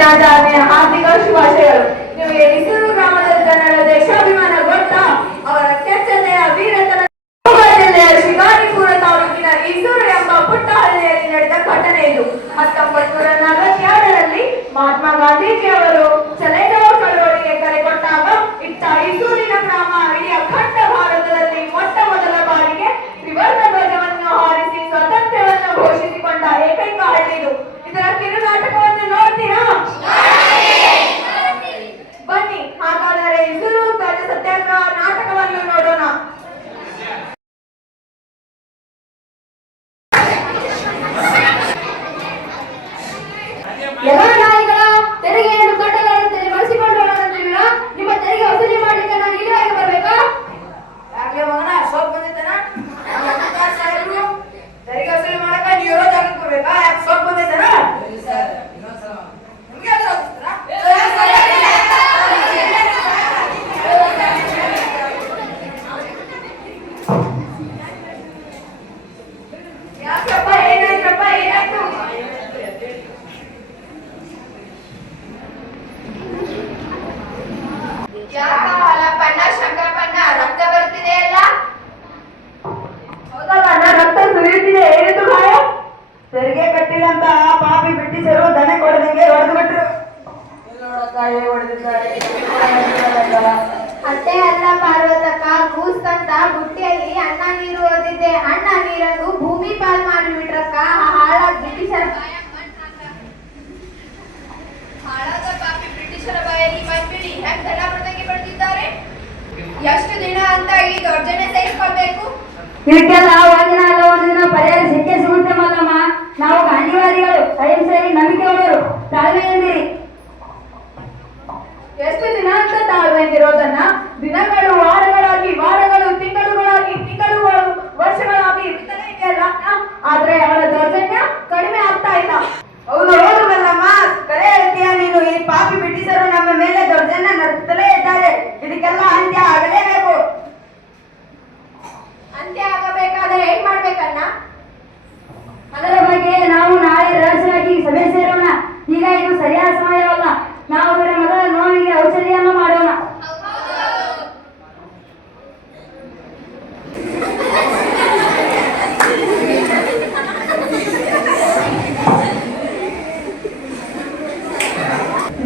ದಿನಾಚರಣೆಯ ಹಾರ್ದಿಕ ಶುಭಾಶಯಗಳು. ನಿಮಗೆ ಇಸೂರು ಗ್ರಾಮದ ಜನರ ದೇಶಾಭಿಮಾನ ಗೊತ್ತಾ ಅವರ ಕೆಚ್ಚನೆಯ ವೀರತನ ಜಿಲ್ಲೆಯ ತಾಲೂಕಿನ ಇಸೂರು ಎಂಬ ಪುಟ್ಟ ಹಳ್ಳಿಯಲ್ಲಿ ನಡೆದ ಘಟನೆ ಇದು. ಹತ್ತೊಂಬತ್ತು ನೂರ ನಲವತ್ತೆರಡರಲ್ಲಿ ಮಹಾತ್ಮ ಗಾಂಧೀಜಿ ಅವರು ಚಲೇಗಾಂವ್ Yeah. ಅಷ್ಟೇ ಅಲ್ಲ ಪಾರ್ವತಕ್ಕ ಅಂತ ಬುಟ್ಟಿಯಲ್ಲಿ ನೀರು ಓದಿದ್ದೆ. ಅಣ್ಣ ನೀರನ್ನು ಭೂಮಿ ಪಾಲ್ ಮಾಡಿಬಿಟ್ರಕ್ಕ. ಹಾಳಾದ ಬ್ರಿಟಿಷರ ಹಾಳಾದ ಪಾಪಿ ಬ್ರಿಟಿಷರ ಬಾಯಲ್ಲಿ ಬಡ್ದಿದ್ದಾರೆ ಎಷ್ಟು ದಿನ ಅಂತ ಈ ದೌರ್ಜನ್ಯ ಸಹಿಸ್ಕೊಳ್ಬೇಕು ಒಂದಿನ ಪರಿಹಾರ ಸಿಕ್ಕೇ ಸಿಗುತ್ತೆ ಮಲ್ಲಮ್ಮ ನಾವು ಗಾಂಧಿವಾದಿಗಳು. ಅಹಿಂಸೆಯಲ್ಲಿ ನಂಬಿಕೆ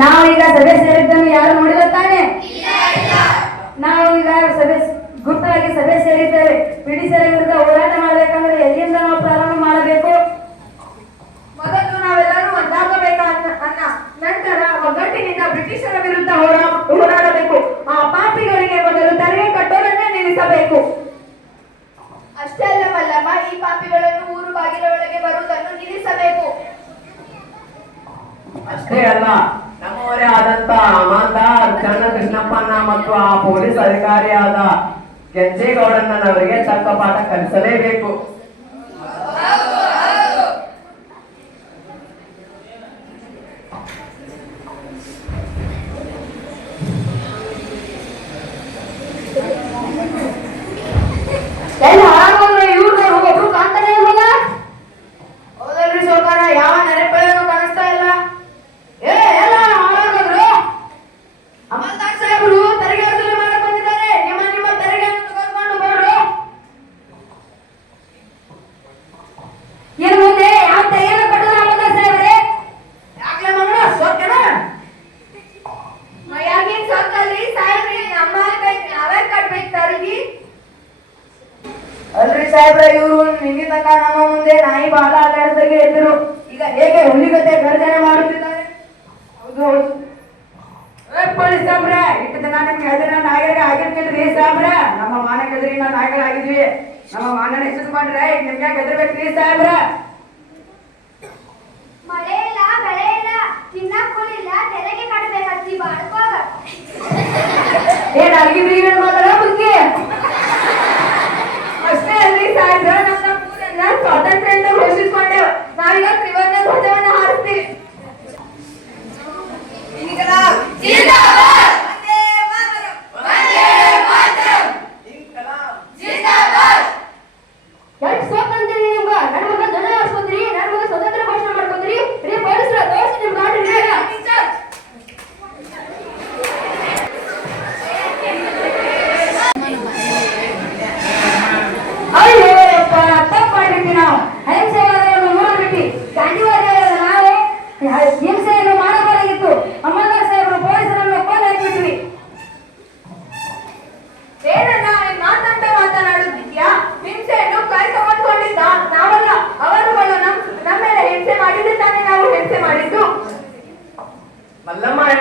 ನಾವು ಈಗ ಸಭೆ ಸೇರಿದ್ದನ್ನು ಯಾರು ನೋಡಿಲ್ಲ ತಾನೆ? ನಾವು ಈಗ ಸಭೆ ಗುಪ್ತವಾಗಿ ಸಭೆ ಸೇರಿದ್ದೇವೆ. ಬ್ರಿಟಿಷರ ವಿರುದ್ಧ ಹೋರಾಟ ಮಾಡಬೇಕಂದ್ರೆ ಎಲ್ಲಿಂದ ನಾವು ಪ್ರಾರಂಭ ಮಾಡಬೇಕು? ಮೊದಲು ನಾವೆಲ್ಲರೂ ಒಂದಾಗಬೇಕ ಅನ್ನ ಅನ್ನ. ನಂತರ ಒಗ್ಗಟ್ಟಿನಿಂದ ಬ್ರಿಟಿಷರ ವಿರುದ್ಧ ಹೋರಾ ಹೋರಾಡಬೇಕು. ಆ ಪಾಪಿಗಳಿಗೆ ಮೊದಲು ತರಗೆ ಕಟ್ಟೋದನ್ನೇ ನಿಲ್ಲಿಸಬೇಕು. ಅಷ್ಟೇ ಅಲ್ಲವಲ್ಲಮ್ಮ ಈ ಪಾಪಿಗಳನ್ನು ಊರು ಬಾಗಿಲ ಒಳಗೆ ಬರುವುದನ್ನು ನಿಲ್ಲಿಸಬೇಕು. ಅಷ್ಟೇ ಅಲ್ಲ. ನಮ್ಮವರೇ ಆದಂತ ಅಮಾನ್ದಾರ್ ಚನ್ನಕೃಷ್ಣಪ್ಪನ ಮತ್ತು ಆ ಪೊಲೀಸ್ ಅಧಿಕಾರಿಯಾದ ಕೆಂಚೇಗೌಡಣ್ಣನವರಿಗೆ ತಕ್ಕ ಪಾಠ ಕಲಿಸಲೇಬೇಕು. ಯಾವ ಮುಂದೆ ನಾಯಿ ಬಾಲ ಅಲ್ಲಾಡ್ದಾಗೆ ಎದ್ರು. ಈಗ ಹೇಗೆ ಹುಲಿಗತೆ ಗರ್ಜನೆ ಮಾಡುತ್ತಿದ್ದಾರೆ? ಹೌದು ಪೊಲೀಸ್ ಸಾಬ್ರ ಇಟ್ಟು ದಿನ ನಿಮ್ಗೆ ಹೆದರಿನ ನಾಯಿಗಳಿಗೆ ಆಗಿರ್ತಿಲ್ರಿ ಸಾಬ್ರ. ನಮ್ಮ ಮಾನಕ್ಕೆ ಹೆದರಿನ ನಾಯಕರಾಗಿದ್ವಿ ನಮ್ಮ ಮಾನನ ಹೆಚ್ಚಿಸ್ಕೊಂಡ್ರೆ ಈಗ ನಿಮ್ಗೆ ಹೆದರ್ಬೇಕ್ರಿ ಸಾಹೇಬ್ರ ಮಳೆ ಇಲ್ಲ ಬೆಳೆ ಇಲ್ಲ. ತಿನ್ನಕ್ಕೋಲಿಲ್ಲ ತೆರಿಗೆ ಕಟ್ಟಬೇಕತ್ತಿ ಬಾಳ್ಕೋಗ. ಏನ್ ಆಗಿದ್ರಿ ಏನ್ ಮಾತಾಡ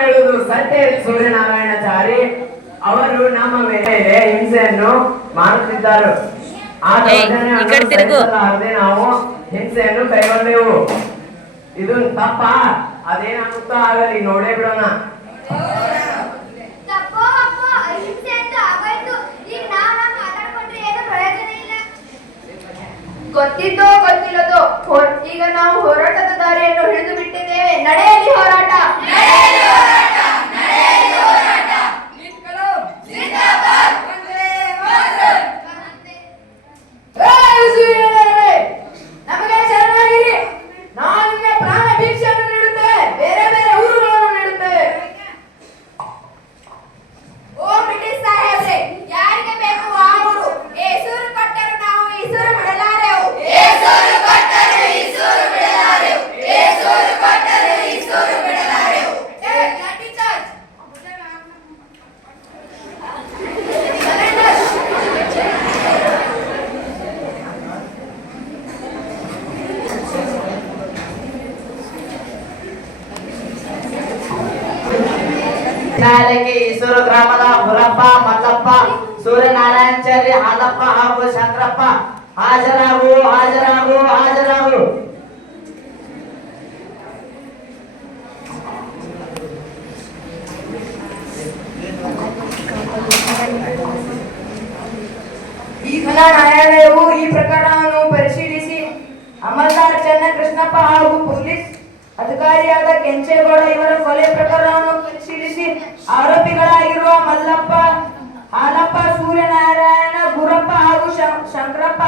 ಹೇಳುವುದು ಸತ್ಯ ಸೂರ್ಯನಾರಾಯಣಚಾರಿ ಅವರು ನಮ್ಮ ಮೇಲೆ ಹಿಂಸೆಯನ್ನು ಮಾಡುತ್ತಿದ್ದಾರೆ. ಆ ನಾವು ಹಿಂಸೆಯನ್ನು ಕೈಗೊಂಡೆವು. ಇದು ತಪ್ಪ. ಅದೇನಾಗುತ್ತೋ ಆಗಲಿ ನೋಡೇ ಬಿಡೋಣ. ತಪ್ಪೋ ಶಾಲೆಗೆ ಈಸೂರು ಗ್ರಾಮದ ಹುರಪ್ಪ ಮಲ್ಲಪ್ಪ ಸೂರ್ಯನಾರಾಯಣಚಾರಿ ಹಾಲಪ್ಪ ಹಾಗೂ ಶಂಕರಪ್ಪ ಹಾಜರಾಗು ಹಾಜರಾಗು ಹಾಜರಾಗು ಈ ಘನ ನ್ಯಾಯಾಲಯವು ಈ ಪ್ರಕರಣವನ್ನು ಪರಿಶೀಲಿಸಿ ಅಮಲ್ದಾರ್ ಚನ್ನಕೃಷ್ಣಪ್ಪ ಹಾಗೂ ಪೊಲೀಸ್ ಅಧಿಕಾರಿಯಾದ ಕೆಂಚೇಗೌಡ ಇವರ ಕೊಲೆ ಪ್ರಕರಣವನ್ನು ಪರಿಶೀಲಿಸಿ ಆರೋಪಿಗಳಾಗಿರುವ ಮಲ್ಲಪ್ಪ, ಹಾಲಪ್ಪ, ಸೂರ್ಯನಾರಾಯಣ, ಗುರಪ್ಪ ಹಾಗೂ ಶಂಕರಪ್ಪ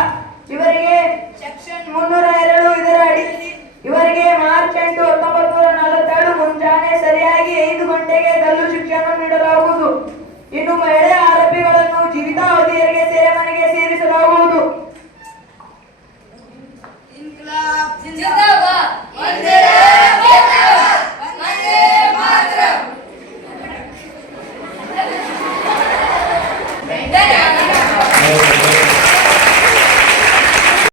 ಇವರಿಗೆ ಸೆಕ್ಷನ್ ಮುನ್ನೂರ ಎರಡು ಇದರ ಅಡಿಯಲ್ಲಿ ಇವರಿಗೆ ಮಾರ್ಚ್ ಎಂಟು ಹತ್ತೊಂಬತ್ತು ನೂರ ನಲವತ್ತೆರಡು ಮುಂಜಾನೆ ಸರಿಯಾಗಿ ಐದು ಗಂಟೆಗೆ ಗಲ್ಲು ಶಿಕ್ಷೆಯನ್ನು ನೀಡಲಾಗುವುದು. ಇನ್ನು ಮಹಿಳೆ